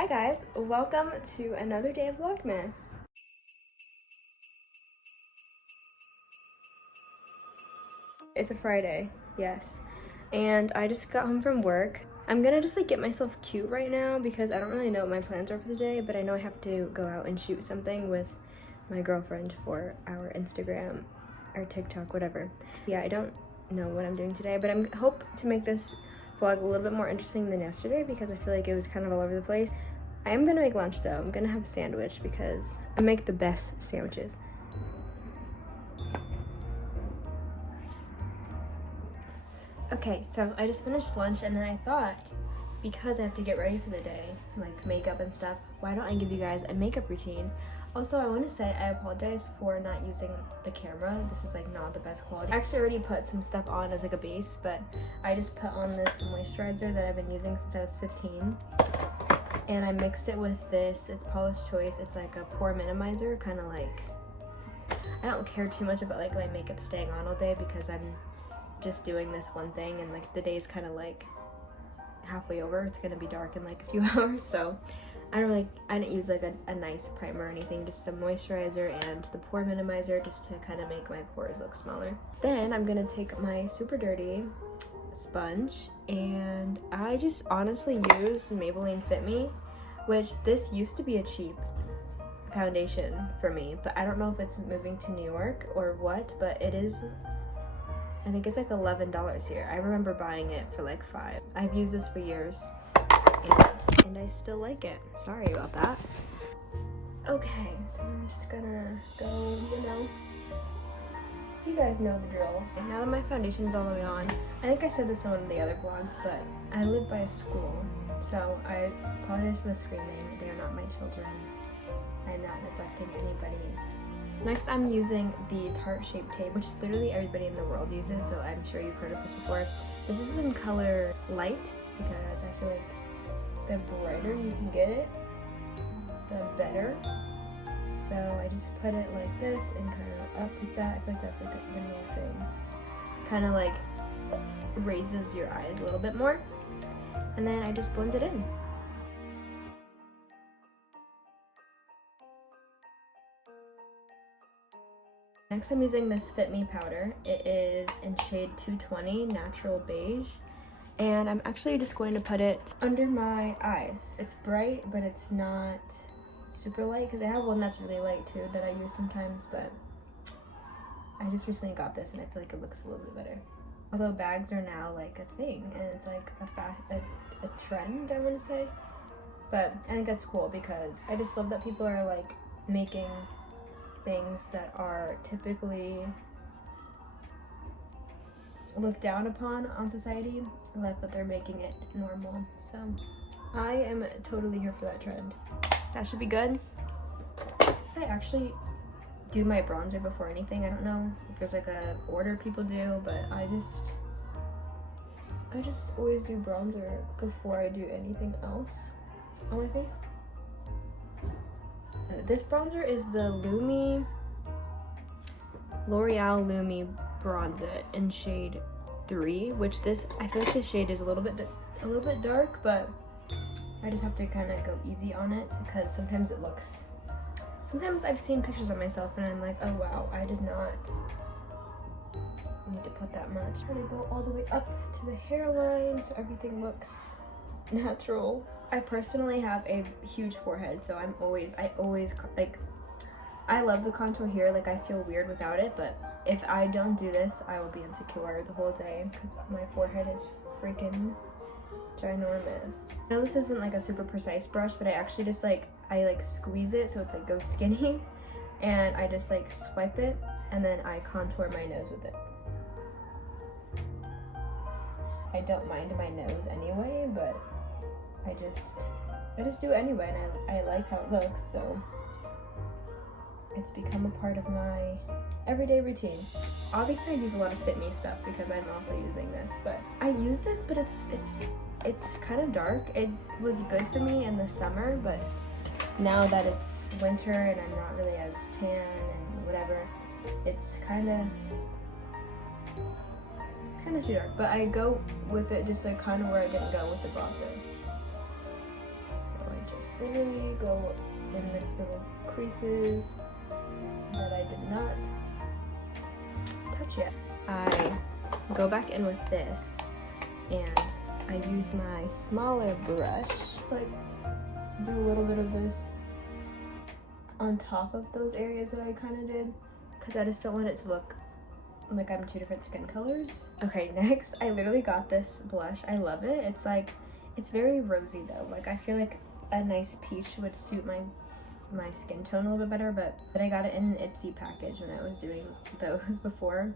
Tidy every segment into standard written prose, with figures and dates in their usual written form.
Hi guys, welcome to another day of Vlogmas. It's a Friday, yes, and I just got home from work. I'm gonna just get myself cute right now because I don't really know what my plans are for the day, but I know I have to go out and shoot something with my girlfriend for our Instagram or TikTok, whatever. Yeah, I don't know what I'm doing today, but I hope to make this vlog a little bit more interesting than yesterday because I feel like it was kind of all over the place. I am gonna make lunch though. I'm gonna have a sandwich because I make the best sandwiches. Okay, so I just finished lunch and then I thought, because I have to get ready for the day, like makeup and stuff, why don't I give you guys a makeup routine? Also, I want to say I apologize for not using the camera. This is like not the best quality. I actually already put some stuff on as like a base, but I just put on this moisturizer that I've been using since I was 15. And I mixed it with this, it's Paula's Choice. It's like a pore minimizer, kind of like, I don't care too much about like my makeup staying on all day because I'm just doing this one thing and like the day's kind of like halfway over. It's gonna be dark in like a few hours, so I didn't use like a nice primer or anything, just some moisturizer and the pore minimizer just to kind of make my pores look smaller. Then I'm gonna take my super dirty sponge and I just honestly use Maybelline Fit Me, which this used to be a cheap foundation for me, but I don't know if it's moving to New York or what, but it is, I think it's like $11 here. I remember buying it for like $5. I've used this for years and I still like it. Sorry about that. Okay, so I'm just gonna go, you guys know the drill. And now that my foundation is all the way on, I think I said this in one of the other vlogs, but I live by a school, so I apologize for the screaming. They are not my children. I'm not neglecting anybody. Next, I'm using the Tarte Shape Tape, which literally everybody in the world uses, so I'm sure you've heard of this before. This is in color light because I feel like the brighter you can get it, the better. So I just put it like this and kind of up with that. I feel like that's like the new thing. Kind of like raises your eyes a little bit more. And then I just blend it in. Next I'm using this Fit Me powder. It is in shade 220, Natural Beige. And I'm actually just going to put it under my eyes. It's bright, but it's not super light because I have one that's really light too that I use sometimes, but I just recently got this and I feel like it looks a little bit better. Although bags are now like a thing and it's like a trend, I want to say. But I think that's cool because I just love that people are like making things that are typically looked down upon on society. I like that they're making it normal. So I am totally here for that trend. That should be good. I actually do my bronzer before anything. I don't know if there's like a order people do, but I just always do bronzer before I do anything else on my face. This bronzer is the L'Oreal Lumi Bronzer in shade 3, which this, I feel like this shade is a little bit dark, but I just have to kind of go easy on it because sometimes I've seen pictures of myself and I'm like, oh wow, I did not need to put that much. I'm gonna go all the way up to the hairline so everything looks natural. I personally have a huge forehead, so I always like, I love the contour here, like I feel weird without it, but if I don't do this, I will be insecure the whole day because my forehead is freaking ginormous. I know this isn't like a super precise brush, but I actually just I squeeze it so it's like goes skinny, and I just like swipe it and then I contour my nose with it. I don't mind my nose anyway, but I just do it anyway, and I like how it looks, so it's become a part of my everyday routine. Obviously I use a lot of Fit Me stuff because I'm also using this, but I use this, but it's kind of dark. It was good for me in the summer, but now that it's winter and I'm not really as tan and whatever, it's kind of too dark. But I go with it just like kind of where I didn't go with the bronzer. So I just literally go in the little creases that I did not touch yet. I go back in with this and I use my smaller brush. It's like do a little bit of this on top of those areas that I kind of did because I just don't want it to look like I'm two different skin colors. Okay, next I literally got this blush. I love it. It's like, it's very rosy though. Like I feel like a nice peach would suit my skin tone a little bit better, but I got it in an Ipsy package when I was doing those before.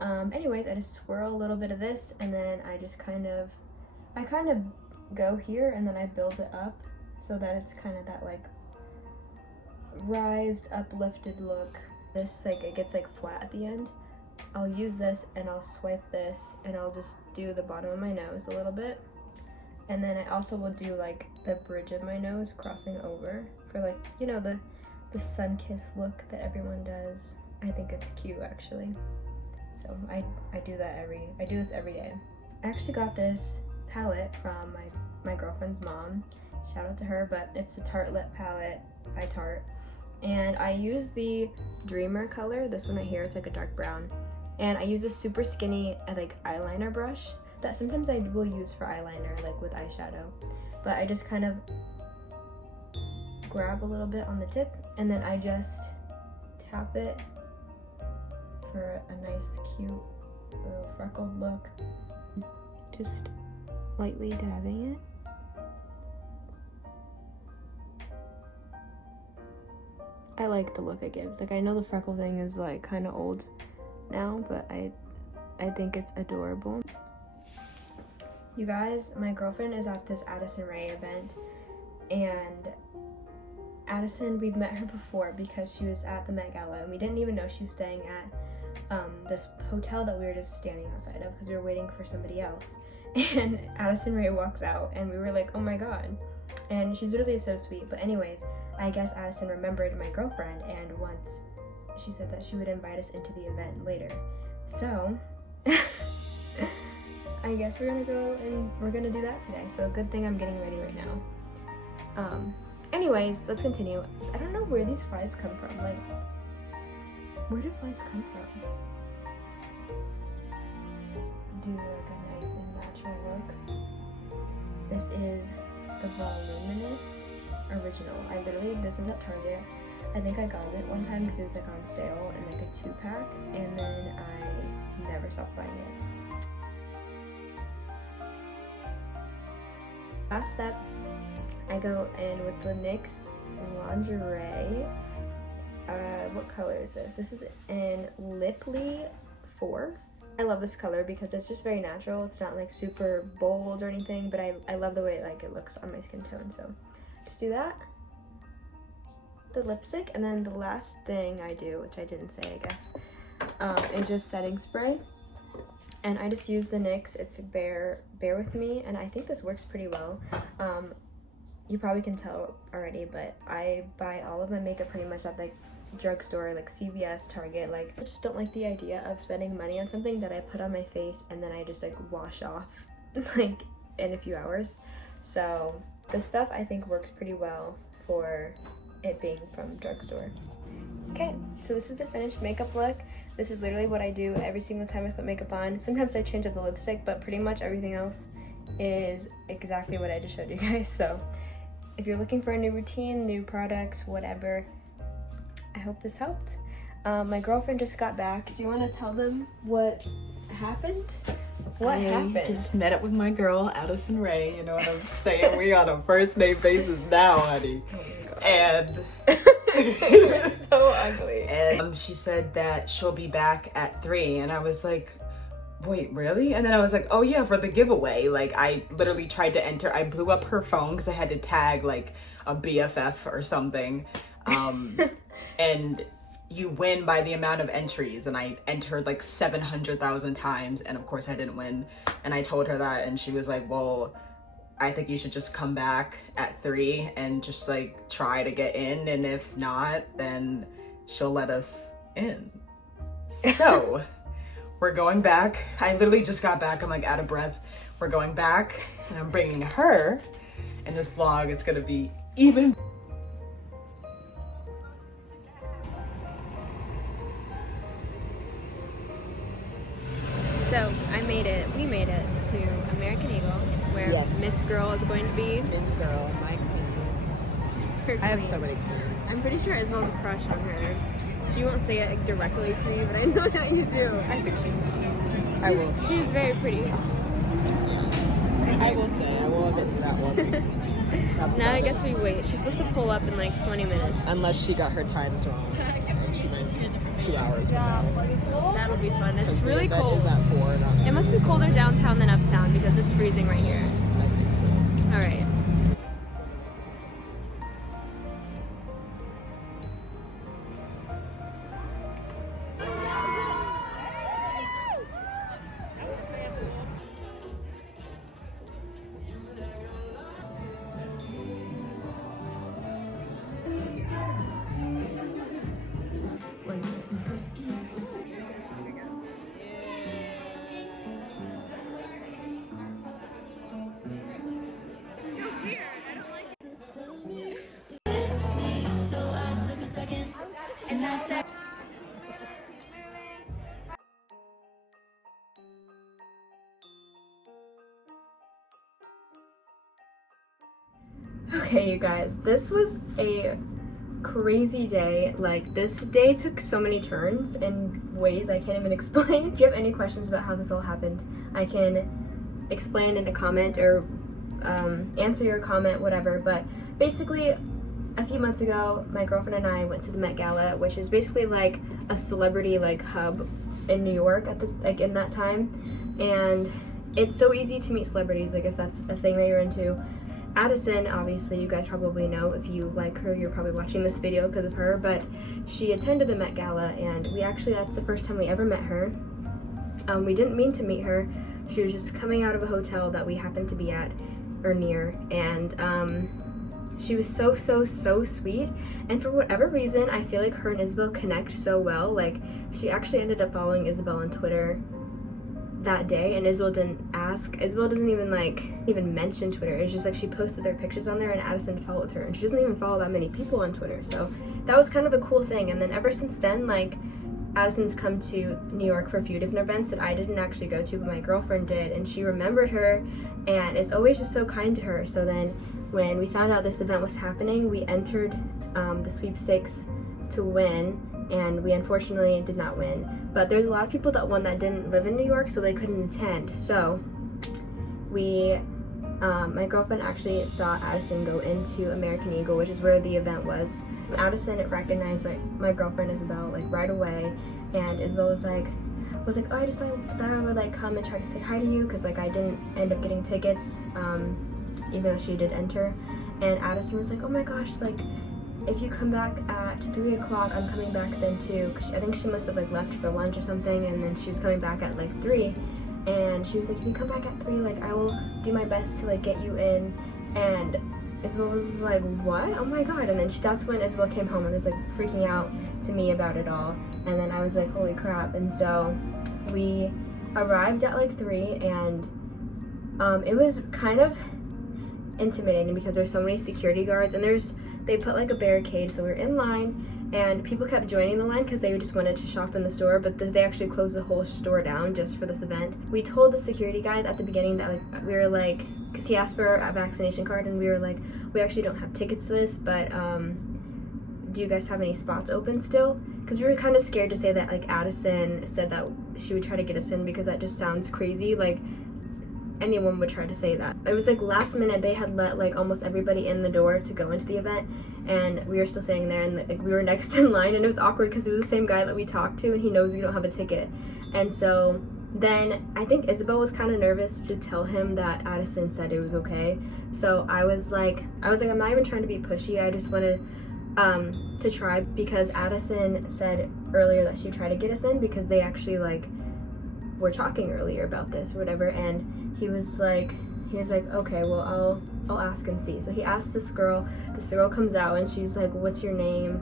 Anyways, I just swirl a little bit of this and then I just kind of go here and then I build it up so that it's kind of that like rised, uplifted look. This, like, it gets like flat at the end. I'll use this and I'll swipe this and I'll just do the bottom of my nose a little bit. And then I also will do like the bridge of my nose crossing over for like, you know, the sun-kissed look that everyone does. I think it's cute actually. So I do this every day. I actually got this palette from my girlfriend's mom. Shout out to her, but it's the Tarte Lip Palette by Tarte. And I use the Dreamer color, this one right here, it's like a dark brown. And I use a super skinny like eyeliner brush that sometimes I will use for eyeliner, like with eyeshadow. But I just kind of grab a little bit on the tip and then I just tap it for a nice cute little freckled look. Just lightly dabbing it. I like the look it gives. Like I know the freckle thing is like kind of old now, but I think it's adorable. You guys, my girlfriend is at this Addison Rae event, and Addison, we've met her before because she was at the Met Gala and we didn't even know she was staying at this hotel that we were just standing outside of because we were waiting for somebody else. And Addison Rae walks out and we were like, oh my god. And she's literally so sweet. But anyways, I guess Addison remembered my girlfriend, and once she said that she would invite us into the event later. So I guess we're gonna go and we're gonna do that today. So good thing I'm getting ready right now. Anyways, let's continue. I don't know where these flies come from. Like, where do flies come from? Do like a nice and natural look. This is the VLOGMAS original. This is at Target. I think I got it one time because it was like on sale in like a 2-pack, and then I never stopped buying it. Last step, I go in with the NYX lingerie. What color is this? This is in Liply 4. I love this color because it's just very natural. It's not like super bold or anything, but I love the way it looks on my skin tone. So just do that. The lipstick, and then the last thing I do, which I didn't say, I guess, is just setting spray. And I just use the NYX. It's Bear With Me, and I think this works pretty well. You probably can tell already, but I buy all of my makeup pretty much at like drugstore, like CVS, Target. Like, I just don't like the idea of spending money on something that I put on my face and then I just like wash off like in a few hours. So this stuff I think works pretty well for it being from drugstore. Okay, so this is the finished makeup look. This is literally what I do every single time I put makeup on. Sometimes I change up the lipstick, but pretty much everything else is exactly what I just showed you guys. So if you're looking for a new routine, new products, whatever, I hope this helped. My girlfriend just got back. Do you want to tell them what happened? What happened? I just met up with my girl, Addison Rae. You know what I'm saying? We on a first name basis now, honey. Oh, and it's so ugly. And she said that she'll be back at 3, and I was like, wait, really? And then I was like, oh yeah, for the giveaway. Like, I literally tried to enter. I blew up her phone because I had to tag like a BFF or something. And you win by the amount of entries, and I entered like 700,000 times, and of course I didn't win. And I told her that, and she was like, well, I think you should just come back at 3 and just like try to get in, and if not, then she'll let us in. So we're going back. I literally just got back. I'm like out of breath. We're going back, and I'm bringing her in this vlog. It's gonna be even. So we made it to American Eagle, where Yes. Miss Girl is going to be. Miss Girl, my queen. I have so many queens. I'm pretty sure Isabel's a crush on her. She won't say it directly to me, but I know that you do. I think she's She's very pretty. I will admit to that one. That's Now I about guess it. we wait. She's supposed to pull up in like 20 minutes. Unless she got her times wrong and she meant 2 hours from now. That'll be fun. It's 'Cause the really event cold. is at 4, not It must be colder downtown than uptown because it's freezing right here. I think so. All right. Okay, you guys, this was a crazy day. Like, this day took so many turns in ways I can't even explain. If you have any questions about how this all happened, I can explain in a comment or answer your comment, whatever. But basically, a few months ago, my girlfriend and I went to the Met Gala, which is basically like a celebrity like hub in New York at the in that time, and it's so easy to meet celebrities, like if that's a thing that you're into. Addison, obviously, you guys probably know. If you like her, you're probably watching this video because of her, but she attended the Met Gala, and that's the first time we ever met her. We didn't mean to meet her. She was just coming out of a hotel that we happened to be at or near, and she was so sweet, and for whatever reason, I feel like her and Isabel connect so well. Like, she actually ended up following Isabel on Twitter that day, and Isabel doesn't even mention Twitter. It's just like she posted their pictures on there and Addison followed her, and she doesn't even follow that many people on Twitter, so that was kind of a cool thing. And then ever since then, like, Addison's come to New York for a few different events that I didn't actually go to, but my girlfriend did, and she remembered her and is always just so kind to her. So then when we found out this event was happening, we entered the sweepstakes to win, and we unfortunately did not win. But there's a lot of people that won that didn't live in New York, so they couldn't attend. So my girlfriend actually saw Addison go into American Eagle, which is where the event was. Addison recognized my girlfriend Isabel like right away, and Isabel was like, oh, I just thought I would like come and try to say hi to you, because like I didn't end up getting tickets, even though she did enter. And Addison was like, oh my gosh, like, if you come back at 3 o'clock, I'm coming back then too. Cause I think she must have like left for lunch or something, and then she was coming back at like 3. And she was like, if you come back at 3, like I will do my best to like get you in. And Isabel was like, what? Oh my god. And then that's when Isabel came home and was like freaking out to me about it all. And then I was like, holy crap. And so we arrived at like 3, and it was kind of intimidating because there's so many security guards, and they put like a barricade, so we were in line, and people kept joining the line because they just wanted to shop in the store, but they actually closed the whole store down just for this event. We told the security guy at the beginning that like we were like, because he asked for a vaccination card, and we were like, we actually don't have tickets to this, but do you guys have any spots open still? Because we were kind of scared to say that like Addison said that she would try to get us in, because that just sounds crazy. Like, anyone would try to say that. It was like last minute, they had let like almost everybody in the door to go into the event, and we were still standing there, and like we were next in line, and it was awkward because it was the same guy that we talked to, and he knows we don't have a ticket. And so then I think Isabel was kind of nervous to tell him that Addison said it was okay. So I was like I'm not even trying to be pushy, I just wanted to try, because Addison said earlier that she tried to get us in because they actually like were talking earlier about this or whatever, and he was like, okay, well, I'll ask and see. So he asked this girl comes out, and she's like, what's your name?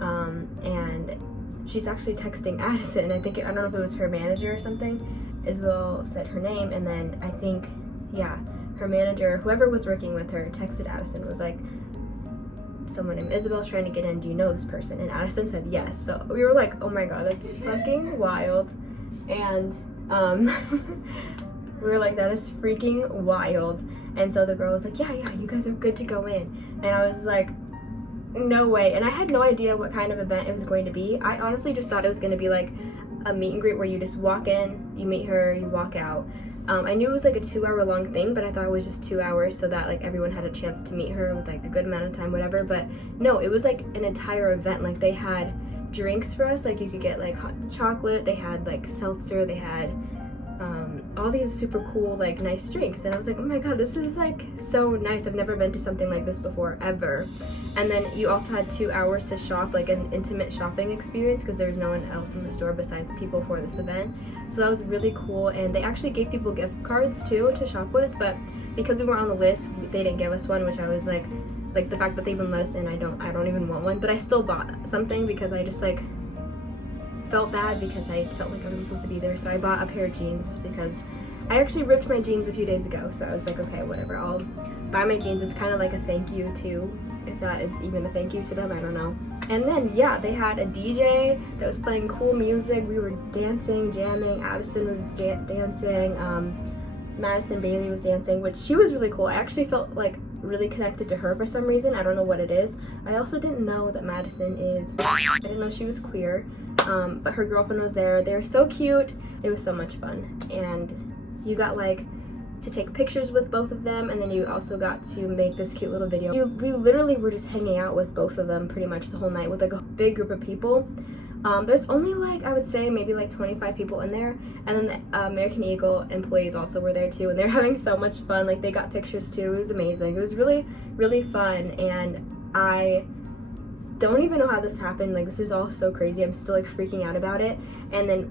And she's actually texting Addison. I don't know if it was her manager or something. Isabel said her name, and then I think, yeah, her manager, whoever was working with her, texted Addison, was like, someone named Isabel's trying to get in. Do you know this person? And Addison said yes. So we were like, oh my god, that's fucking wild. And we were like, that is freaking wild. And so the girl was like, yeah, you guys are good to go in. And I was like, no way. And I had no idea what kind of event it was going to be. I honestly just thought it was going to be like a meet and greet where you just walk in, you meet her, you walk out. I knew it was like a 2-hour long thing, but I thought it was just 2 hours so that like everyone had a chance to meet her with like a good amount of time, whatever. But no, it was like an entire event. Like they had drinks for us, like you could get like hot chocolate, they had like seltzer, they had all these super cool like nice drinks, and I was like, oh my god, this is like so nice. I've never been to something like this before ever. And then you also had 2 hours to shop, like an intimate shopping experience, because there's no one else in the store besides people for this event. So that was really cool. And they actually gave people gift cards too to shop with, but because we weren't on the list, they didn't give us one, which I was like the fact that they even let us in, I don't even want one. But I still bought something because I just like felt bad, because I felt like I wasn't supposed to be there. So I bought a pair of jeans just because I actually ripped my jeans a few days ago. So I was like, okay, whatever, I'll buy my jeans. It's kind of like a thank you too, if that is even a thank you to them, I don't know. And then yeah, they had a DJ that was playing cool music. We were dancing, jamming. Addison was dancing. Madison Bailey was dancing, which she was really cool. I actually felt like really connected to her for some reason. I don't know what it is. I also didn't know that Madison is, I didn't know she was queer, but her girlfriend was there. They were so cute. It was so much fun. And you got like to take pictures with both of them, and then you also got to make this cute little video. We literally were just hanging out with both of them pretty much the whole night with like a big group of people. There's only like, I would say maybe like 25 people in there, and then the American Eagle employees also were there too, and they're having so much fun. Like they got pictures too. It was amazing. It was really, really fun, and I don't even know how this happened. Like this is all so crazy. I'm still like freaking out about it. And then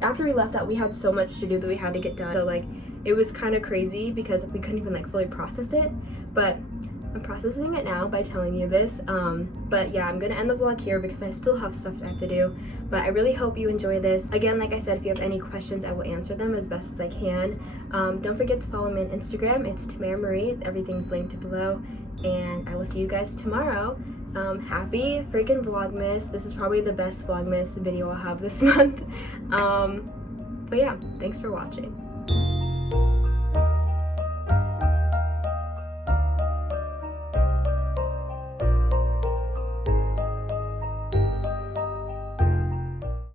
after we left that, we had so much to do that we had to get done. So like it was kind of crazy because we couldn't even like fully process it, but I'm processing it now by telling you this. But yeah, I'm gonna end the vlog here because I still have stuff I have to do. But I really hope you enjoy this. Again, like I said, if you have any questions, I will answer them as best as I can. Don't forget to follow me on Instagram. It's TAMERA Marie. Everything's linked below. And I will see you guys tomorrow. Happy freaking Vlogmas. This is probably the best Vlogmas video I'll have this month. But yeah, thanks for watching.